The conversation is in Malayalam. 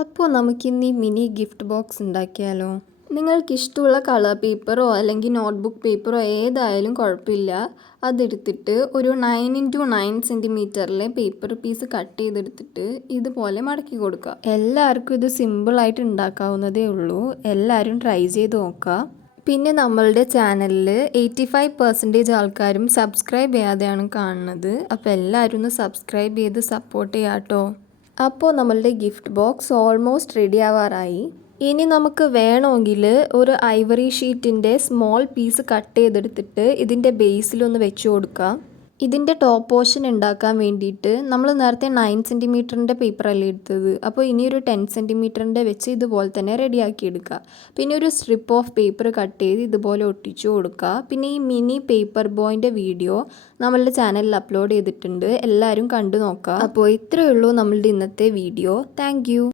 അപ്പോൾ നമുക്കിന്ന് ഈ മിനി ഗിഫ്റ്റ് ബോക്സ് ഉണ്ടാക്കിയാലോ? നിങ്ങൾക്കിഷ്ടമുള്ള കളർ പേപ്പറോ അല്ലെങ്കിൽ നോട്ട്ബുക്ക് പേപ്പറോ ഏതായാലും കുഴപ്പമില്ല. അതെടുത്തിട്ട് ഒരു 9x9 സെൻറ്റിമീറ്ററിലെ പേപ്പർ പീസ് കട്ട് ചെയ്തെടുത്തിട്ട് ഇതുപോലെ മടക്കി കൊടുക്കുക. എല്ലാവർക്കും ഇത് സിമ്പിളായിട്ട് ഉണ്ടാക്കാവുന്നതേ ഉള്ളൂ. എല്ലാവരും ട്രൈ ചെയ്ത് നോക്കുക. പിന്നെ നമ്മളുടെ ചാനലിൽ 85% ആൾക്കാരും സബ്സ്ക്രൈബ് ചെയ്യാതെയാണ് കാണുന്നത്. അപ്പോൾ എല്ലാവരും ഒന്ന് സബ്സ്ക്രൈബ് ചെയ്ത് സപ്പോർട്ട് ചെയ്യാം കേട്ടോ. അപ്പോൾ നമ്മളുടെ ഗിഫ്റ്റ് ബോക്സ് ഓൾമോസ്റ്റ് റെഡി ആവാറായി. ഇനി നമുക്ക് വേണമെങ്കിൽ ഒരു ഐവറി ഷീറ്റിൻ്റെ സ്മോൾ പീസ് കട്ട് ചെയ്തെടുത്തിട്ട് ഇതിൻ്റെ ബേസിലൊന്ന് വെച്ച് കൊടുക്കാം. ഇതിൻ്റെ ടോപ്പ് പോർഷൻ ഉണ്ടാക്കാൻ വേണ്ടിയിട്ട് നമ്മൾ നേരത്തെ 9 സെൻറ്റിമീറ്ററിൻ്റെ പേപ്പറല്ലേ എടുത്തത്. അപ്പോൾ ഇനിയൊരു 10 സെൻറ്റിമീറ്ററിൻ്റെ വെച്ച് ഇതുപോലെ തന്നെ റെഡിയാക്കി എടുക്കുക. പിന്നെ ഒരു സ്ട്രിപ്പ് ഓഫ് പേപ്പർ കട്ട് ചെയ്ത് ഇതുപോലെ ഒട്ടിച്ചു കൊടുക്കുക. പിന്നെ ഈ മിനി പേപ്പർ ബോയിൻ്റെ വീഡിയോ നമ്മളുടെ ചാനലിൽ അപ്ലോഡ് ചെയ്തിട്ടുണ്ട്. എല്ലാവരും കണ്ടു നോക്കുക. അപ്പോൾ ഇത്രയേ ഉള്ളൂ നമ്മളുടെ ഇന്നത്തെ വീഡിയോ. താങ്ക്